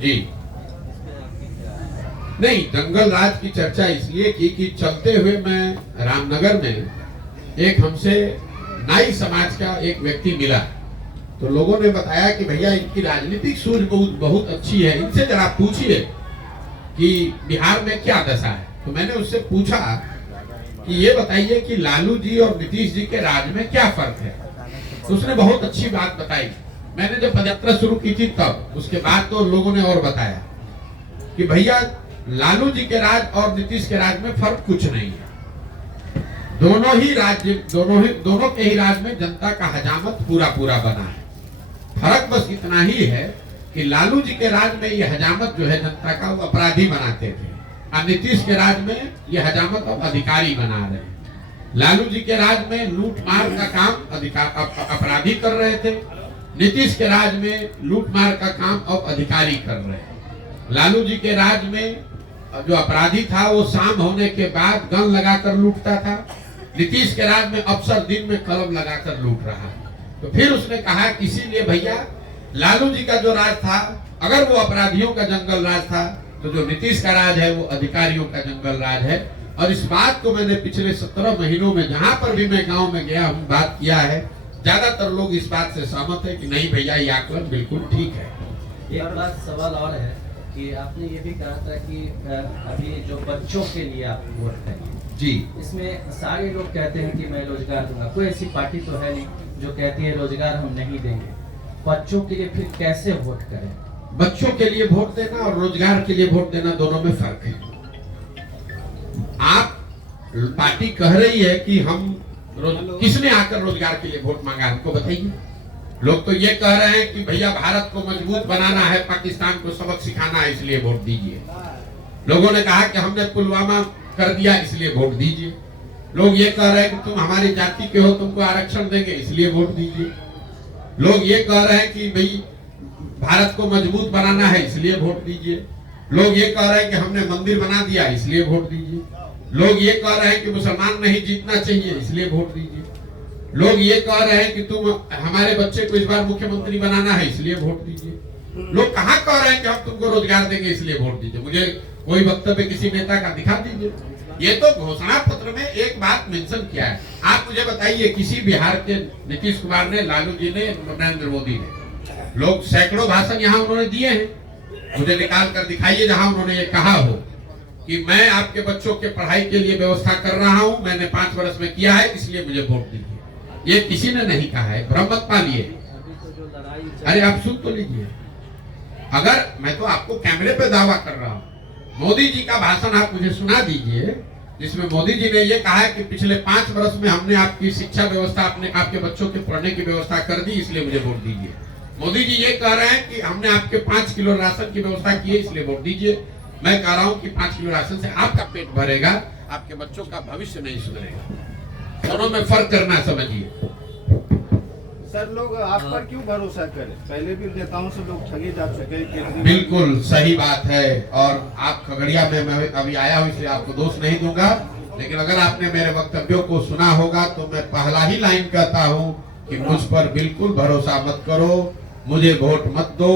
जी नहीं, जंगल राज की चर्चा इसलिए की कि चलते हुए मैं रामनगर में एक हमसे नाई समाज का एक व्यक्ति मिला, तो लोगों ने बताया कि भैया इनकी राजनीतिक सूझ बहुत अच्छी है, इनसे जरा पूछिए कि बिहार में क्या दशा है। तो मैंने उससे पूछा कि ये बताइए कि लालू जी और नीतीश जी के राज में क्या फर्क है। तो उसने बहुत अच्छी बात बताई। मैंने जब पदयात्रा शुरू की थी तब, उसके बाद तो लोगों ने और बताया कि भैया लालू जी के राज और नीतीश के राज में फर्क कुछ नहीं है। दोनों के ही राज में जनता का हजामत पूरा पूरा बना है। फर्क बस इतना ही है कि लालू जी के राज में ये हजामत जो है जनता का, वो अपराधी बनाते थे, और नीतीश के राज में ये हजामत अब अधिकारी बना रहे हैं। लालू जी के राज में लूट मार का काम अपराधी कर रहे थे, नीतीश के राज में लूट मार का काम अब अधिकारी कर रहे हैं। लालू जी के राज में जो अपराधी था वो शाम होने के बाद गन लगाकर लूटता था, नीतीश के राज में अफसर दिन में कलम लगाकर लूट रहा है। तो फिर उसने कहा इसीलिए भैया लालू जी का जो राज था, अगर वो अपराधियों का जंगल राज था, तो जो नीतीश का राज है वो अधिकारियों का जंगल राज है। और इस बात को मैंने पिछले 17 महीनों में जहां पर भी मैं गांव में गया हूं बात किया है, ज्यादातर लोग इस बात से सहमत है कि नहीं भैया ये आकलन बिल्कुल ठीक है। एक बात सवाल और है कि आपने ये भी कहा था कि अभी जो बच्चों के लिए आप वोट करेंगे जी, इसमें सारे लोग कहते हैं कि मैं रोजगार दूंगा, कोई ऐसी पार्टी तो है नहीं जो कहती है रोजगार हम नहीं देंगे। बच्चों के लिए फिर कैसे वोट करें? बच्चों के लिए वोट देना और रोजगार के लिए वोट देना दोनों में फर्क है। आप पार्टी कह रही है कि हम किसने आकर रोजगार के लिए वोट मांगा, हमको बताइए। लोग तो ये कह रहे हैं कि भैया भारत को मजबूत बनाना है, पाकिस्तान को सबक सिखाना है, इसलिए वोट दीजिए। लोगों ने कहा कि हमने पुलवामा कर दिया इसलिए वोट दीजिए। लोग ये कह रहे हैं कि तुम हमारी जाति के हो, तुमको आरक्षण देंगे इसलिए वोट दीजिए। लोग ये कह रहे हैं कि भाई भारत को मजबूत बनाना है इसलिए वोट दीजिए। लोग ये कह रहे हैं कि हमने मंदिर बना दिया इसलिए वोट दीजिए। लोग ये कह रहे हैं कि मुसलमान नहीं जीतना चाहिए इसलिए वोट दीजिए। लोग ये कह रहे हैं कि तुम हमारे बच्चे को इस बार मुख्यमंत्री बनाना है इसलिए वोट दीजिए। लोग कहाँ कह रहे हैं कि हम तुमको रोजगार देंगे इसलिए वोट दीजिए। मुझे कोई वक्तव्य किसी नेता का दिखा दीजिए। ये तो घोषणा पत्र में एक बात मेंशन किया है। आप मुझे बताइए किसी बिहार के नीतीश कुमार ने, लालू जी ने, नरेंद्र मोदी ने, लोग सैकड़ों भाषण यहाँ उन्होंने दिए हैं, मुझे निकाल कर दिखाइए जहां उन्होंने ये कहा हो कि मैं आपके बच्चों के पढ़ाई के लिए व्यवस्था कर रहा हूं, मैंने 5 वर्ष में किया है इसलिए मुझे वोट दीजिए। ये किसी ने नहीं कहा है, भ्रम मत पालिए। अरे आप सुन तो लीजिए। अगर मैं तो आपको कैमरे पे दावा कर रहा हूं, मोदी जी का भाषण आप मुझे सुना दीजिए जिसमें मोदी जी ने ये कहा है कि पिछले 5 वर्ष में हमने आपकी शिक्षा व्यवस्था, आपके बच्चों के पढ़ने की व्यवस्था कर दी इसलिए मुझे वोट दीजिए। मोदी जी ये कह रहे हैं कि हमने आपके 5 किलो राशन की व्यवस्था की है इसलिए वोट दीजिए। मैं कह रहा हूं कि 5 किलो राशन से आपका पेट भरेगा, आपके बच्चों का भविष्य नहीं सुधरेगा। दोनों में फर्क करना समझिए। सर लोग आप पर क्यों भरोसा करें? पहले भी नेताओं से लोग ठगे जा चुके हैं। बिल्कुल सही बात है। और आप खगड़िया में मैं अभी आया हूँ इसलिए आपको दोष नहीं दूंगा, लेकिन अगर आपने मेरे वक्तव्यों को सुना होगा तो मैं पहला ही लाइन कहता हूँ कि मुझ पर बिल्कुल भरोसा मत करो, मुझे वोट मत दो,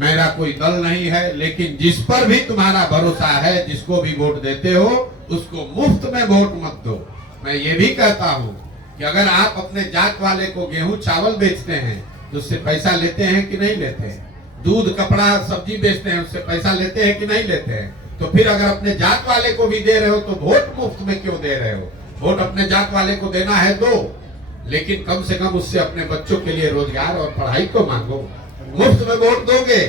मेरा कोई दल नहीं है। लेकिन जिस पर भी तुम्हारा भरोसा है, जिसको भी वोट देते हो, उसको मुफ्त में वोट मत दो। मैं ये भी कहता हूँ कि अगर आप अपने जात वाले को गेहूं चावल बेचते हैं तो उससे पैसा लेते हैं कि नहीं लेते हैं? दूध कपड़ा सब्जी बेचते हैं उससे पैसा लेते हैं कि नहीं लेते हैं? तो फिर अगर अपने जात वाले को भी दे रहे हो तो वोट मुफ्त में क्यों दे रहे हो? वोट अपने जात वाले को देना है दो, लेकिन कम से कम उससे अपने बच्चों के लिए रोजगार और पढ़ाई को मांगो। मुफ्त में वोट दोगे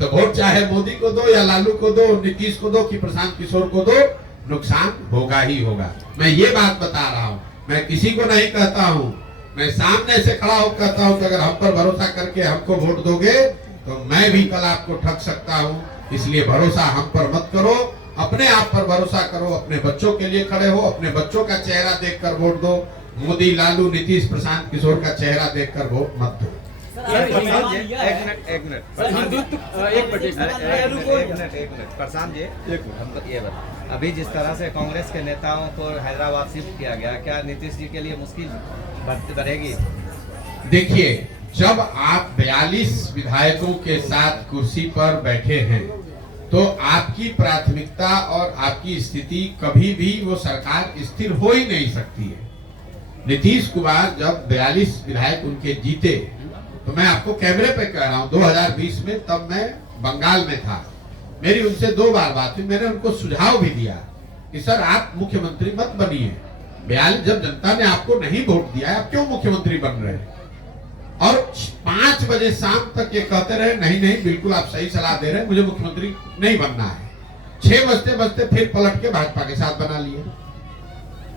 तो वोट चाहे मोदी को दो या लालू को दो, नीतीश को दो कि प्रशांत किशोर को दो, नुकसान होगा ही होगा। मैं ये बात बता रहा हूँ, मैं किसी को नहीं कहता हूँ, मैं सामने से खड़ा होकर कहता हूँ कि अगर हम पर भरोसा करके हमको वोट दोगे तो मैं भी कल आपको ठग सकता हूँ। इसलिए भरोसा हम पर मत करो, अपने आप पर भरोसा करो, अपने बच्चों के लिए खड़े हो, अपने बच्चों का चेहरा देखकर वोट दो। मोदी, लालू, नीतीश, प्रशांत किशोर का चेहरा देखकर वोट मत दो। एक मिनट प्रशांत जी, हमको ये बता, अभी जिस तरह से कांग्रेस के नेताओं को हैदराबाद शिफ्ट किया गया, क्या नीतीश जी के लिए मुश्किल बढ़ेगी? देखिए, जब आप 42 विधायकों के साथ कुर्सी पर बैठे हैं तो आपकी प्राथमिकता और आपकी स्थिति कभी भी वो सरकार स्थिर हो ही नहीं सकती है। नीतीश कुमार जब 42 विधायक उनके जीते तो मैं आपको कैमरे पे कह रहा हूं 2020 में, तब मैं बंगाल में था, मेरी उनसे 2 बार बात हुई। मैंने उनको सुझाव भी दिया कि सर आप मुख्यमंत्री मत बनिए, 42 जब जनता ने आपको नहीं वोट दिया आप क्यों मुख्यमंत्री बन रहे हैं। और 5 बजे शाम तक ये कहते रहे नहीं नहीं बिल्कुल आप सही सलाह दे रहे हैं, मुझे मुख्यमंत्री नहीं बनना है। 6 बजते बजते फिर पलट के भाजपा के साथ बना लिए।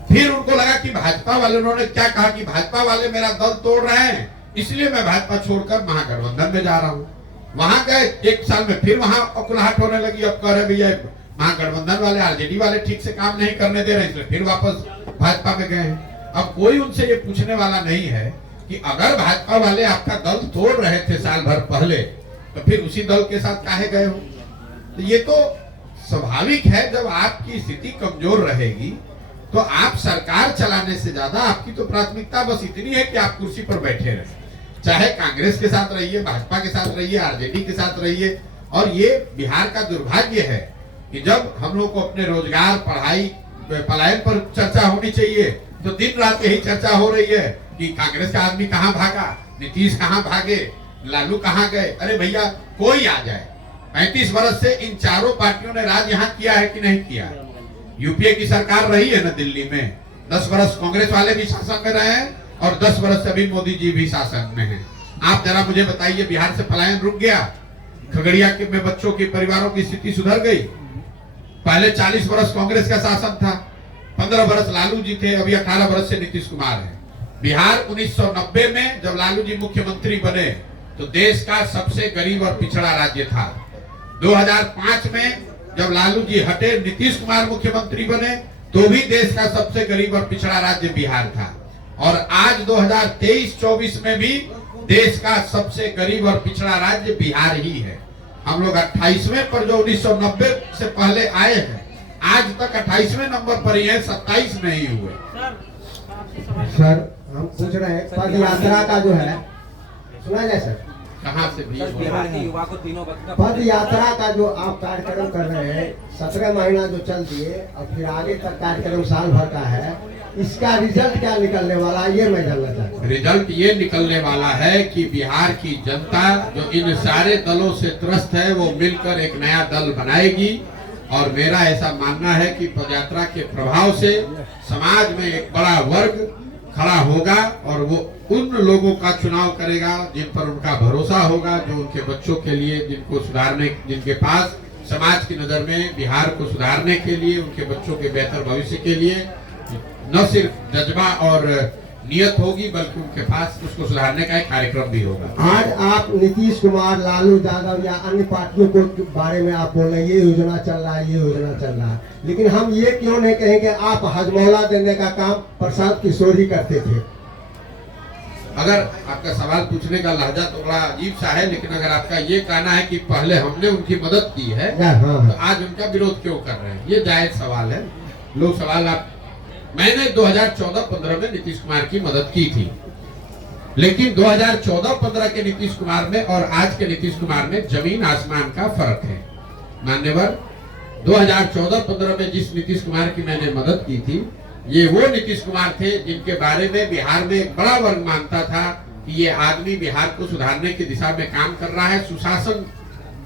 फिर उनको लगा कि भाजपा वाले, उन्होंने क्या कहा कि भाजपा वाले मेरा दल तोड़ रहे हैं इसलिए मैं भाजपा छोड़कर महागठबंधन में जा रहा हूं। वहां गए, 1 साल में फिर वहां अकुलाहट होने लगी। अब कह रहे भैया महागठबंधन वाले आरजेडी वाले ठीक से काम नहीं करने दे रहे, इसलिए फिर वापस भाजपा में गए हैं। अब कोई उनसे ये पूछने वाला नहीं है कि अगर भाजपा वाले आपका दल तोड़ रहे थे साल भर पहले तो फिर उसी दल के साथ काहे गए हो। तो ये तो स्वाभाविक है, जब आपकी स्थिति कमजोर रहेगी तो आप सरकार चलाने से ज्यादा आपकी तो प्राथमिकता बस इतनी है कि आप कुर्सी पर बैठे रहे, चाहे कांग्रेस के साथ रहिए, भाजपा के साथ रहिए, आरजेडी के साथ रहिए। और ये बिहार का दुर्भाग्य है कि जब हम लोग को अपने रोजगार, पढ़ाई, पलायन पर चर्चा होनी चाहिए तो दिन रात यही चर्चा हो रही है कि कांग्रेस का आदमी कहां भागा, नीतीश कहां भागे, लालू कहां गए। अरे भैया कोई आ जाए, 35 वर्ष से इन चारों पार्टियों ने राज यहाँ किया है कि नहीं किया। यूपीए की सरकार रही है ना दिल्ली में, 10 वर्ष कांग्रेस वाले भी शासन में रहे हैं और 10 वर्ष से अभी मोदी जी भी शासन में हैं। आप जरा मुझे बताइए, बिहार से पलायन रुक गया, खगड़िया के में बच्चों की परिवारों की स्थिति सुधर गई। पहले 40 वर्ष कांग्रेस का शासन था, 15 वर्ष लालू जी थे, अभी 18 वर्ष से नीतीश कुमार है। बिहार 1990 में जब लालू जी मुख्यमंत्री बने तो देश का सबसे गरीब और पिछड़ा राज्य था। 2005 में जब लालू जी हटे, नीतीश कुमार मुख्यमंत्री बने तो भी देश का सबसे गरीब और पिछड़ा राज्य बिहार था। और आज 2023-24 में भी देश का सबसे गरीब और पिछड़ा राज्य बिहार ही है। हम लोग 28वें पर जो 1990 से पहले आए हैं, आज तक 28वें नंबर पर ही है, 27 नहीं हुए। सर हम पूछ रहे हैं पद यात्रा का जो है, सुना जाए सर, कहाँ से भी बिहार के युवा को तीनों पद यात्रा का जो आप कार्यक्रम कर रहे हैं, 17 महीना जो चल दिए और फिर आगे तक कार्यक्रम साल भर का है, इसका रिजल्ट क्या निकलने वाला है ये मैं जानना चाहता हूँ। रिजल्ट ये निकलने वाला है कि बिहार की जनता जो इन सारे दलों से त्रस्त है वो मिलकर एक नया दल बनाएगी। और मेरा ऐसा मानना है कि पदयात्रा के प्रभाव से समाज में एक बड़ा वर्ग खड़ा होगा और वो उन लोगों का चुनाव करेगा जिन पर उनका भरोसा होगा, जो उनके बच्चों के लिए, जिनको सुधारने, जिनके पास समाज की नजर में बिहार को सुधारने के लिए, उनके बच्चों के बेहतर भविष्य के लिए न सिर्फ जज्बा और नियत होगी बल्कि उनके पास उसको सुधारने का एक कार्यक्रम भी होगा। आज आप नीतीश कुमार, लालू यादव या अन्य पार्टियों के बारे में आप बोल रहे हैं ये योजना चल रहा है, ये योजना चल रहा है, लेकिन हम ये क्यों नहीं कहेंगे आप हजमौला देने का काम प्रशांत किशोर ही करते थे। अगर आपका सवाल पूछने का लहजा तो बड़ा अजीब सा है, लेकिन अगर आपका ये कहना है कि पहले हमने उनकी मदद की है तो आज उनका विरोध क्यों कर रहे हैं, ये जायज सवाल है। लोग सवाल आप, मैंने 2014-15 में नीतीश कुमार की मदद की थी, लेकिन 2014-15 के नीतीश कुमार में और आज के नीतीश कुमार में जमीन आसमान का फर्क है। मान्यवर, 2014-15 में जिस नीतीश कुमार की मैंने मदद की थी, ये वो नीतीश कुमार थे जिनके बारे में बिहार में एक बड़ा वर्ग मानता था कि ये आदमी बिहार को सुधारने की दिशा में काम कर रहा है, सुशासन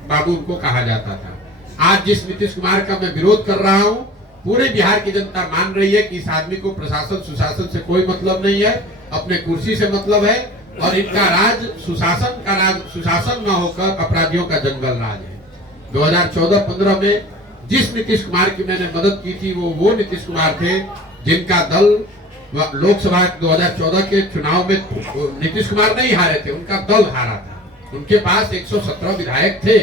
बाबू उनको कहा जाता था। आज जिस नीतीश कुमार का मैं विरोध कर रहा हूँ, पूरे बिहार की जनता मान रही है कि इस आदमी को प्रशासन सुशासन से कोई मतलब नहीं है, अपने कुर्सी से मतलब है और इनका राज सुशासन का राज, सुशासन न होकर अपराधियों का जंगल राज है। 2014-15 में जिस नीतीश कुमार की मैंने मदद की थी वो नीतीश कुमार थे जिनका दल लोकसभा 2014 के चुनाव में नीतीश कुमार नहीं हारे थे, उनका दल हारा था। उनके पास 117 विधायक थे,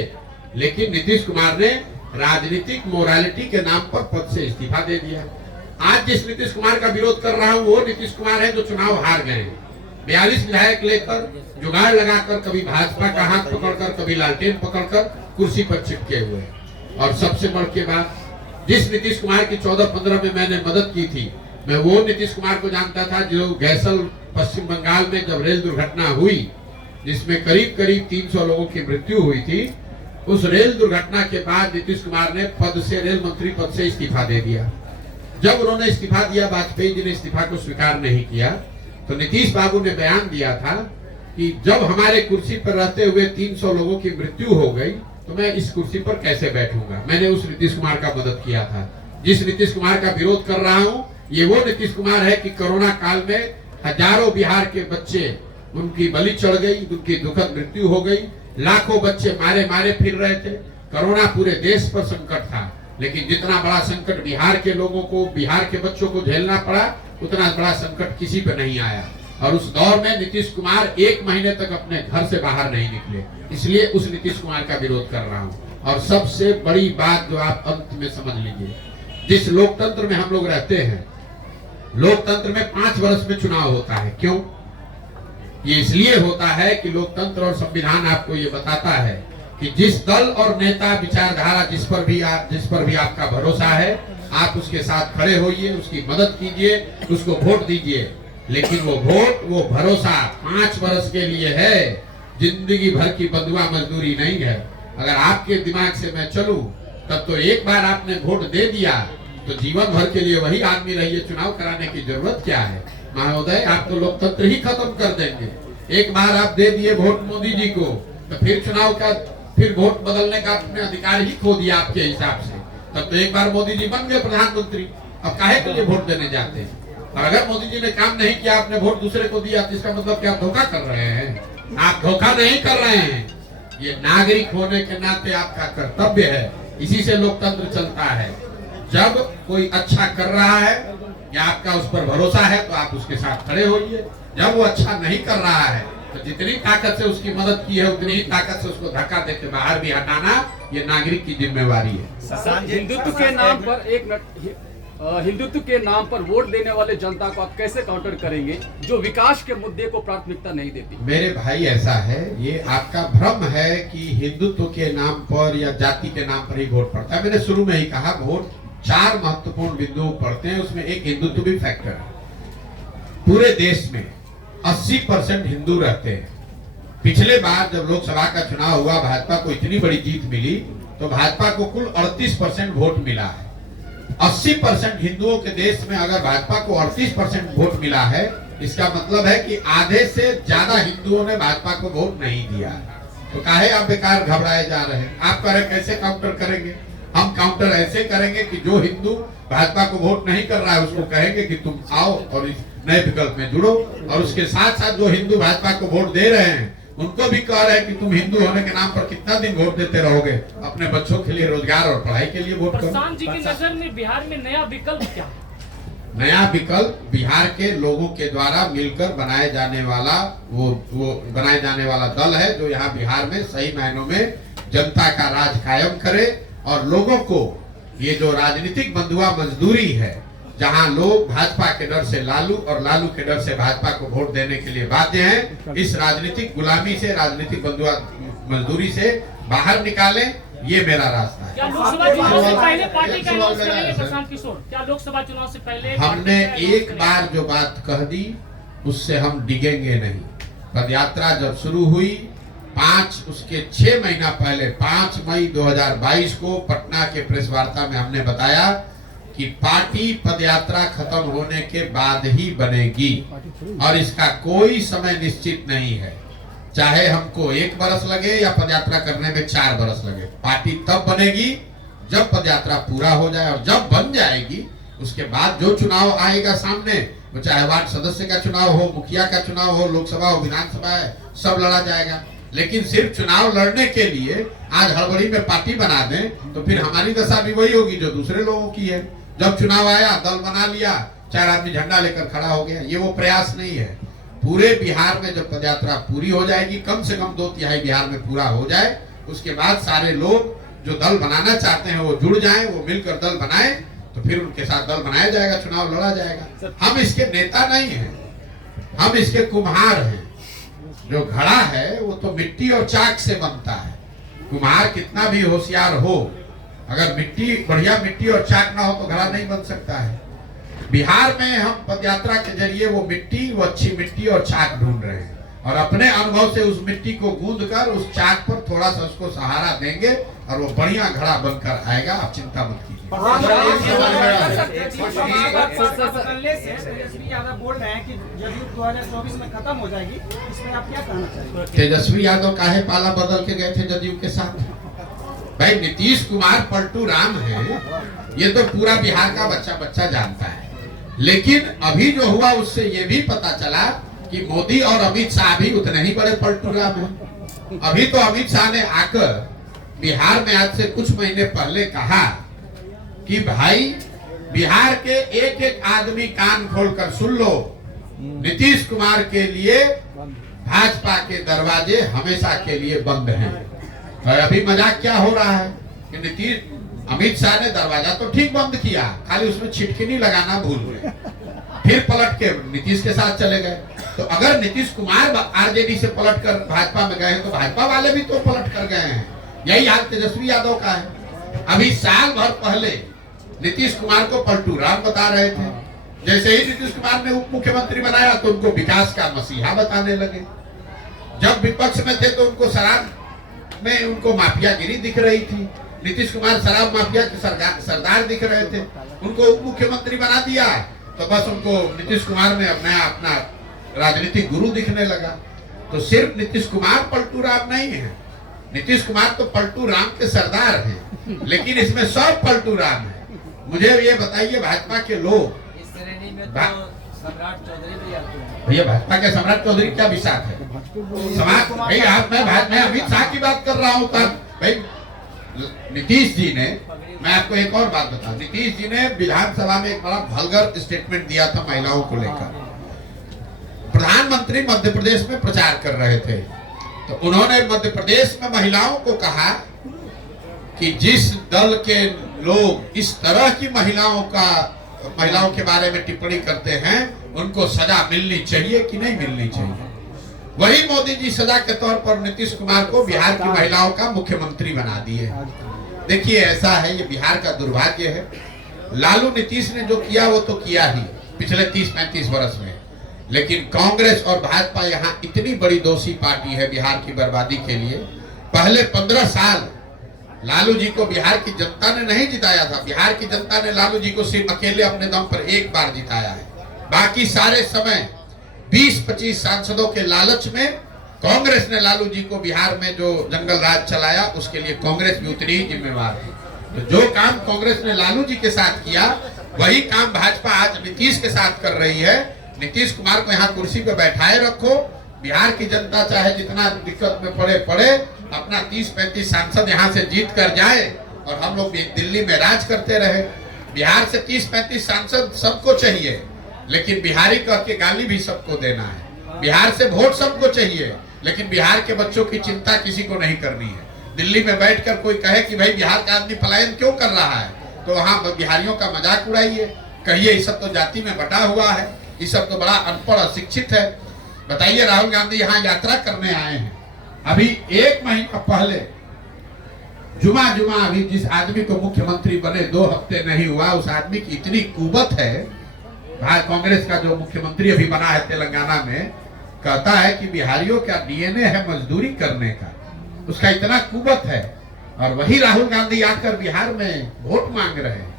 लेकिन नीतीश कुमार ने राजनीतिक मोरालिटी के नाम पर पद से इस्तीफा दे दिया। आज जिस नीतीश कुमार का विरोध कर रहा हूं वो नीतीश कुमार है जो चुनाव हार गए हैं। 42 विधायक लेकर जुगाड़ लगाकर, कभी भाजपा का हाथ पकड़कर, कभी लालटेन पकड़कर कुर्सी पर चिपके हुए। और सबसे बड़ के बाद जिस नीतीश कुमार की 14-15 में मैंने मदद की थी, मैं वो नीतीश कुमार को जानता था जो गैसल पश्चिम बंगाल में जब रेल दुर्घटना हुई जिसमें करीब करीब 300 लोगों की मृत्यु हुई थी, उस रेल दुर्घटना के बाद नीतीश कुमार ने पद से, रेल मंत्री पद से इस्तीफा दे दिया। जब उन्होंने इस्तीफा दिया, वाजपेयी जी ने इस्तीफा को स्वीकार नहीं किया, तो नीतीश बाबू ने बयान दिया था कि जब हमारे कुर्सी पर रहते हुए 300 लोगों की मृत्यु हो गई तो मैं इस कुर्सी पर कैसे बैठूंगा। मैंने उस नीतीश कुमार का मदद किया था। जिस नीतीश कुमार का विरोध कर रहा हूं, ये वो नीतीश कुमार है कि कोरोना काल में हजारों बिहार के बच्चे, उनकी बलि चढ़ गई, उनकी दुखद मृत्यु हो गई, लाखों बच्चे मारे मारे फिर रहे थे। कोरोना पूरे देश पर संकट था, लेकिन जितना बड़ा संकट बिहार के लोगों को, बिहार के बच्चों को झेलना पड़ा, उतना बड़ा संकट किसी पे नहीं आया। और उस दौर में नीतीश कुमार 1 महीने तक अपने घर से बाहर नहीं निकले, इसलिए उस नीतीश कुमार का विरोध कर रहा हूँ। और सबसे बड़ी बात जो आप अंत में समझ लीजिए, जिस लोकतंत्र में हम लोग रहते हैं, लोकतंत्र में 5 वर्ष में चुनाव होता है। क्यों? ये इसलिए होता है कि लोकतंत्र और संविधान आपको ये बताता है कि जिस दल और नेता, विचारधारा जिस पर भी आपका भरोसा है, आप उसके साथ खड़े होइए, उसकी मदद कीजिए, उसको वोट दीजिए। लेकिन वो वोट, वो भरोसा 5 वर्ष के लिए है, जिंदगी भर की बंधुआ मजदूरी नहीं है। अगर आपके दिमाग से मैं चलूं, तब तो एक बार आपने वोट दे दिया तो जीवन भर के लिए वही आदमी रहिए, चुनाव कराने की जरूरत क्या है। महोदय, आप तो लोकतंत्र ही खत्म कर देंगे। एक बार आप दे दिए वोट मोदी जी को, तो फिर चुनाव का, फिर वोट बदलने का अपने अधिकार ही खो दिया आपके हिसाब से। तब तो एक बार मोदी जी बन गए प्रधानमंत्री, अब काहे के लिए वोट देने जाते हैं। और अगर मोदी जी ने काम नहीं किया, आपने वोट दूसरे को दिया, तो इसका मतलब क्या आप धोखा कर रहे हैं? आप धोखा नहीं कर रहे हैं, ये नागरिक होने के नाते आपका कर्तव्य है। इसी से लोकतंत्र चलता है। जब कोई अच्छा कर रहा है या आपका उस पर भरोसा है, तो आप उसके साथ खड़े होइए। जब वो अच्छा नहीं कर रहा है, तो जितनी ताकत से उसकी मदद की है, उतनी ही ताकत से उसको धक्का देकर बाहर भी हटाना, ये नागरिक की जिम्मेवारी है। हिंदुत्व के नाम पर, एक मिनट, हिंदुत्व के नाम पर वोट देने वाले जनता को आप कैसे काउंटर करेंगे जो विकास के मुद्दे को प्राथमिकता नहीं देती? मेरे भाई, ऐसा है, ये आपका भ्रम है कि हिंदुत्व के नाम पर या जाति के नाम पर ही वोट पड़ता है। मैंने शुरू में ही कहा, वोट 4 महत्वपूर्ण बिंदुओं पड़ते हैं, उसमें एक हिंदुत्व भी फैक्टर है। पूरे देश में 80% हिंदू रहते हैं। पिछले बार जब लोकसभा का चुनाव हुआ, भाजपा को इतनी बड़ी जीत मिली, तो भाजपा को कुल 38% वोट मिला है। 80% हिंदुओं के देश में अगर भाजपा को 38% वोट मिला है, इसका मतलब है कि आधे से ज्यादा हिंदुओं ने भाजपा को वोट नहीं दिया। तो काहे आप बेकार घबराए जा रहे हैं? आप कह रहे कैसे काउंटर करेंगे? हम काउंटर ऐसे करेंगे कि जो हिंदू भाजपा को वोट नहीं कर रहा है, उसको कहेंगे कि तुम आओ और इस नए विकल्प में जुड़ो। और उसके साथ साथ जो हिंदू भाजपा को वोट दे रहे हैं, उनको भी कह रहे हैं कि तुम हिंदू होने के नाम पर कितना दिन वोट देते रहोगे, अपने बच्चों के लिए, रोजगार और पढ़ाई के लिए वोट करो। प्रशांत जी की नजर में बिहार में नया विकल्प क्या है? नया विकल्प बिहार के लोगों के द्वारा मिलकर बनाए जाने वाला वो बनाए जाने वाला दल है, जो यहाँ बिहार में सही मायनों में जनता का राज कायम करे और लोगों को ये जो राजनीतिक बंधुआ मजदूरी है, जहां लोग भाजपा के डर से लालू और लालू के डर से भाजपा को वोट देने के लिए बाध्य हैं, इस राजनीतिक गुलामी से, राजनीतिक बंधुआ मजदूरी से बाहर निकालें, ये मेरा रास्ता है। क्या लोकसभा चुनाव से पहले पार्टी का अनाउंस करेंगे प्रशांत किशोर? क्या लोकसभा चुनाव से पहले हमने एक बार जो बात कह दी, उससे हम डिगेंगे नहीं। पदयात्रा जब शुरू हुई, उसके 6 महीना पहले 5 मई 2022 को पटना के प्रेस वार्ता में हमने बताया कि पार्टी पदयात्रा खत्म होने के बाद ही बनेगी और इसका कोई समय निश्चित नहीं है। चाहे हमको 1 बरस लगे या पदयात्रा करने में 4 बरस लगे, पार्टी तब बनेगी जब पदयात्रा पूरा हो जाए। और जब बन जाएगी, उसके बाद जो चुनाव आएगा सामने, वो चाहे वार्ड सदस्य का चुनाव हो, मुखिया का चुनाव हो, लोकसभा हो, विधानसभा है, सब लड़ा जाएगा। लेकिन सिर्फ चुनाव लड़ने के लिए आज हड़बड़ी में पार्टी बना दें, तो फिर हमारी दशा भी वही होगी जो दूसरे लोगों की है। जब चुनाव आया, दल बना लिया, 4 आदमी झंडा लेकर खड़ा हो गया, ये वो प्रयास नहीं है। पूरे बिहार में जब पदयात्रा पूरी हो जाएगी, कम से कम 2/3 बिहार में पूरा हो जाए, उसके बाद सारे लोग जो दल बनाना चाहते हैं वो जुड़ जाएं, वो मिलकर दल बनाएं, तो फिर उनके साथ दल बनाया जाएगा, चुनाव लड़ा जाएगा। हम इसके नेता नहीं हैं, हम इसके कुम्हार हैं। जो घड़ा है वो तो मिट्टी और चाक से बनता है। कुम्हार कितना भी होशियार हो, अगर मिट्टी, बढ़िया मिट्टी और चाक ना हो तो घड़ा नहीं बन सकता है। बिहार में हम पदयात्रा के जरिए वो मिट्टी, वो अच्छी मिट्टी और चाक ढूंढ रहे हैं और अपने अनुभव से उस मिट्टी को गूंद कर उस चाक पर थोड़ा सा उसको सहारा देंगे और वो बढ़िया घड़ा बनकर आएगा। आप चिंता मत कीजिए। तेजस्वी यादव बोल रहे हैं कि जदयू 2024 में खत्म हो जाएगी, इसमें आप क्या कहना चाहेंगे? तेजस्वी यादव काहे पाला बदल के गए थे जदयू के साथ? भाई नीतीश कुमार पलटू राम है, ये तो पूरा बिहार का बच्चा बच्चा जानता है। लेकिन अभी जो हुआ उससे ये भी पता चला कि मोदी और अमित शाह भी उतने ही बड़े पलटू राम हैं। अभी तो अमित शाह ने आकर बिहार में आज से कुछ महीने पहले कहा कि भाई बिहार के एक एक आदमी कान खोलकर सुन लो, नीतीश कुमार के लिए भाजपा के दरवाजे हमेशा के लिए बंद हैं। और अभी मजाक क्या हो रहा है कि नीतीश अमित शाह ने दरवाजा तो ठीक बंद किया, खाली उसमें छिटकिनी लगाना भूल गए, फिर पलट के नीतीश के साथ चले गए। तो अगर नीतीश कुमार आरजेडी से पलट कर भाजपा में गए तो भाजपा वाले भी तो पलट कर गए हैं। यही हाल तेजस्वी यादव का है। अभी साल भर पहले नीतीश कुमार को पलटू राम बता रहे थे, जैसे ही नीतीश कुमार ने उप मुख्यमंत्री बनाया तो उनको विकास का मसीहा बताने लगे। जब विपक्ष में थे तो उनको शराब में उनको माफियागिरी दिख रही थी। नीतीश कुमार शराब माफिया के सरदार दिख रहे थे, उनको उप मुख्यमंत्री बना दिया तो बस उनको नीतीश कुमार ने अपना राजनीतिक गुरु दिखने लगा। तो सिर्फ नीतीश कुमार पलटू राम नहीं है, नीतीश कुमार तो पलटू राम के सरदार हैं, लेकिन इसमें सब पलटू राम है। मुझे ये बताइए भाजपा के लोग इस श्रेणी में तो सम्राट चौधरी भी आते हैं। भैया भाजपा के सम्राट चौधरी क्या विशाख है समाज? भाई आप मैं अमित शाह की बात कर रहा हूँ। तब भाई नीतीश जी ने, मैं आपको एक और बात बताऊं, नीतीश जी ने विधानसभा में एक बड़ा वल्गर स्टेटमेंट दिया था महिलाओं को लेकर। प्रधानमंत्री मध्य प्रदेश में प्रचार कर रहे थे तो उन्होंने मध्य प्रदेश में महिलाओं को कहा कि जिस दल के लोग इस तरह की महिलाओं के बारे में टिप्पणी करते हैं उनको सजा मिलनी चाहिए कि नहीं मिलनी चाहिए। वही मोदी जी सजा के तौर पर नीतीश कुमार को बिहार की महिलाओं का मुख्यमंत्री बना दिए। देखिए ऐसा है, ये बिहार का दुर्भाग्य है। लालू नीतीश ने जो किया वो तो किया ही पिछले 30-35 वर्ष में, लेकिन कांग्रेस और भाजपा यहाँ इतनी बड़ी दोषी पार्टी है बिहार की बर्बादी के लिए। पहले 15 साल लालू जी को बिहार की जनता ने नहीं जिताया था। बिहार की जनता ने लालू जी को सिर्फ अकेले अपने दम पर एक बार जिताया है। बाकी सारे समय 20-25 सांसदों के लालच में कांग्रेस ने लालू जी को बिहार में जो जंगल राज चलाया उसके लिए कांग्रेस भी उतनी ही जिम्मेवार है। तो जो काम कांग्रेस ने लालू जी के साथ किया वही काम भाजपा आज नीतीश के साथ कर रही है। नीतीश कुमार को यहाँ कुर्सी पे बैठाए रखो, बिहार की जनता चाहे जितना दिक्कत में पड़े अपना 30-35 सांसद यहाँ से जीत कर जाए और हम लोग दिल्ली में राज करते रहे। बिहार से 30-35 सांसद सबको चाहिए, लेकिन बिहारी कह के गाली भी सबको देना है। बिहार से वोट सबको चाहिए, लेकिन बिहार के बच्चों की चिंता किसी को नहीं करनी है। दिल्ली में बैठकर कोई कहे कि भाई बिहार का आदमी पलायन क्यों कर रहा है, तो वहाँ बिहारियों का मजाक उड़ाइए, कहिए ये सब तो जाति में बटा हुआ है, ये सब तो बड़ा अनपढ़ अशिक्षित है। बताइए राहुल गांधी यहाँ यात्रा करने आए हैं। अभी 1 महीना पहले जुमा अभी जिस आदमी को मुख्यमंत्री बने 2 हफ्ते नहीं हुआ, उस आदमी की इतनी कुवत है। कांग्रेस का जो मुख्यमंत्री अभी बना है तेलंगाना में, कहता है कि बिहारियों का डीएनए है मजदूरी करने का, उसका इतना कुवत है। और वही राहुल गांधी आकर बिहार में वोट मांग रहे हैं।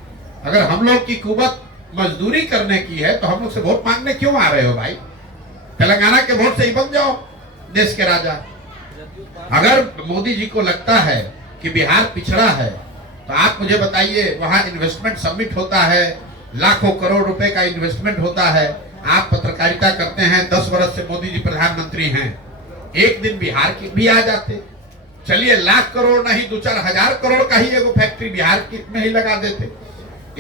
अगर हम लोग की कुवत मजदूरी करने की है तो हम लोग से वोट मांगने क्यों आ रहे हो भाई? तेलंगाना के वोट से ही बन जाओ देश के राजा। अगर मोदी जी को लगता है कि बिहार पिछड़ा है तो आप मुझे बताइए, वहां इन्वेस्टमेंट समिट होता है, लाखों करोड़ रुपए का इन्वेस्टमेंट होता है। आप पत्रकारिता करते हैं, 10 वर्ष से मोदी जी प्रधानमंत्री हैं, एक दिन बिहार की भी आ जाते। चलिए लाख करोड़ नहीं 2-4 हजार करोड़ का ही एगो फैक्ट्री बिहार की में ही लगा देते।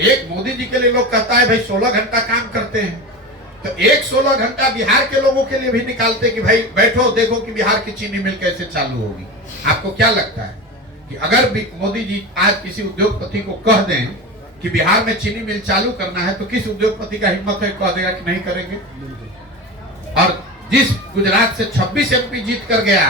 एक मोदी जी के लिए लोग कहता है भाई 16 घंटा काम करते हैं, तो एक 16 घंटा बिहार के लोगों के लिए भी निकालते कि भाई बैठो देखो कि बिहार की चीनी मिल कैसे चालू होगी। आपको क्या लगता है कि अगर मोदी जी आज किसी उद्योगपति को कह दें कि बिहार में चीनी मिल चालू करना है, तो किस उद्योगपति का हिम्मत है कह देगा कि नहीं करेंगे? और जिस गुजरात से 26 MP जीत कर गया,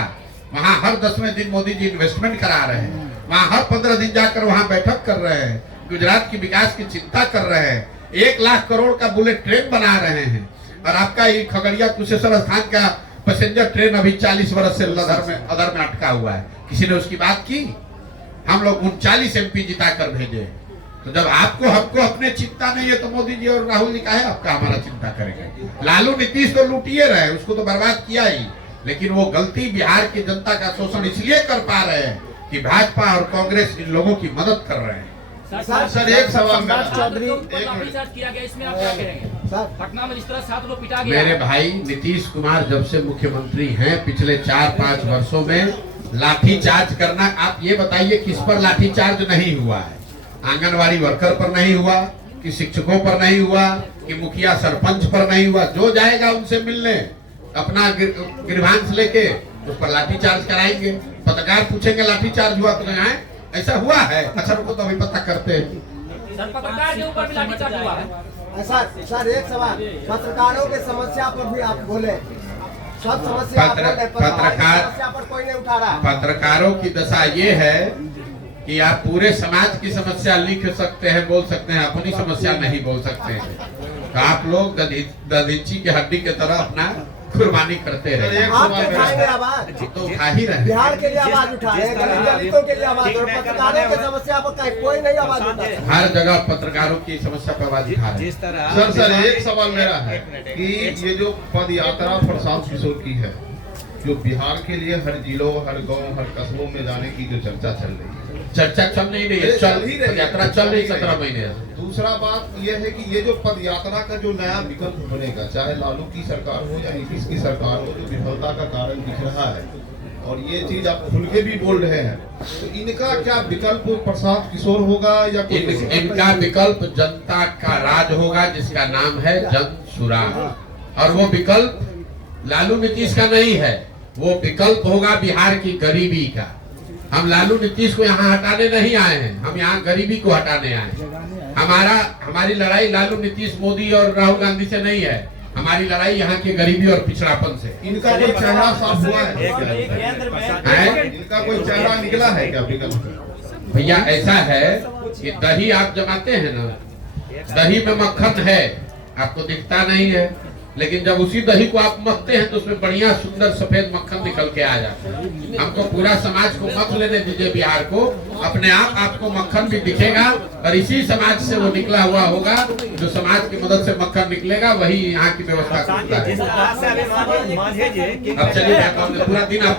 वहां हर 10वें दिन मोदी जी इन्वेस्टमेंट करा रहे हैं, वहां हर 15 दिन जाकर वहां बैठक कर रहे हैं, गुजरात की विकास की चिंता कर रहे हैं, 1 लाख करोड़ का बुलेट ट्रेन बना रहे हैं। और आपका ये खगड़िया कुशेश्वर स्थान का पैसेंजर ट्रेन अभी 40 वर्ष से अदर में अटका हुआ है, किसी ने उसकी बात की? हम लोग 39 MP जिता कर भेजे। तो जब आपको हमको अपने चिंता नहीं है तो मोदी जी और राहुल जी काहे आपका हमारा चिंता करेंगे? लालू नीतीश तो लूटिए रहे, उसको तो बर्बाद किया ही, लेकिन वो गलती बिहार की जनता का शोषण इसलिए कर पा रहे हैं कि भाजपा और कांग्रेस इन लोगों की मदद कर रहे हैं। सर एक सवाल मेरा, चौधरी एक किया गया, इसमें आप क्या कहेंगे? पटना में जिस तरह 7 लोग पिटा गया। मेरे भाई नीतीश कुमार जब से मुख्यमंत्री हैं पिछले 4-5 वर्षों में लाठीचार्ज करना, आप ये बताइए किस पर लाठीचार्ज नहीं हुआ है? आंगनवाड़ी वर्कर पर नहीं हुआ, कि शिक्षकों पर नहीं हुआ, कि मुखिया सरपंच पर नहीं हुआ? जो जाएगा उनसे मिलने अपना ग्रीवांस लेके उस पर लाठीचार्ज कराएंगे। पत्रकार पूछेंगे लाठीचार्ज हुआ तो कहें ऐसा हुआ है? अच्छा रुको तो अभी पता करते हैं। सर पत्रकार के ऊपर भी लाठीचार्ज हुआ है। सर एक सवाल, पत्रकारों के समस्या पर भी आप बोले, सब समस्या आप बोले, पत्रकार समस्या पर कोई नहीं उठा रहा। पत्रकारों की दशा ये है कि आप पूरे समाज की समस्या लिख सकते हैं, बोल सकते हैं, अपनी समस्या नहीं बोल सकते हैं। तो आप लोग दधीची के हड्डी की तरह अपना कुर्बानी करते रहे। आप उठाएंगे आवाज, तो उठा ही रहे। बिहार के लिए आवाज उठाए, दलितों के लिए आवाज, और पत्रकारों की समस्या पर कोई नहीं आवाज उठा। हर जगह पत्रकारों की समस्या पर आवाज उठा रहे। जिस तरह सर एक सवाल मेरा है कि ये जो पद यात्रा प्रशांत किशोर की है, जो बिहार के लिए हर जिलों, हर गांव, हर कस्बों में जाने की जो चर्चा चल रही है, चर्चा चल नहीं रही है, चल ही रही, यात्रा चल रही 17 महीने। दूसरा बात यह है कि ये जो पद यात्रा का जो नया विकल्प बनेगा, चाहे लालू की सरकार हो या नीतीश की सरकार हो, जो विफलता का कारण दिख रहा है, और ये चीज आप खुल के भी बोल रहे हैं, तो इनका क्या विकल्प प्रशांत किशोर होगा या इनका विकल्प जनता का राज होगा, जिसका नाम है जन सुराग। और वो विकल्प लालू नीतीश का नहीं है, वो विकल्प होगा बिहार की गरीबी का। हम लालू नीतीश को यहाँ हटाने नहीं आए हैं, हम यहाँ गरीबी को हटाने आए हैं। हमारी लड़ाई लालू नीतीश मोदी और राहुल गांधी से नहीं है, हमारी लड़ाई यहाँ की गरीबी और पिछड़ापन से। इनका कोई चेहरा साफ हुआ है? इनका कोई चेहरा निकला है क्या विकल्प? भैया ऐसा है कि दही आप जमाते हैं ना, दही में मक्खन है, आपको दिखता नहीं है, लेकिन जब उसी दही को आप मथते हैं तो उसमें बढ़िया सुंदर सफेद मक्खन निकल के आ जाता है। हमको पूरा समाज को मत लेने दीजिए बिहार को, अपने आप आपको मक्खन भी दिखेगा, और इसी समाज से वो निकला हुआ होगा, जो समाज की मदद से मक्खन निकलेगा, वही यहाँ की व्यवस्था करता है। अब चलिए पूरा दिन आप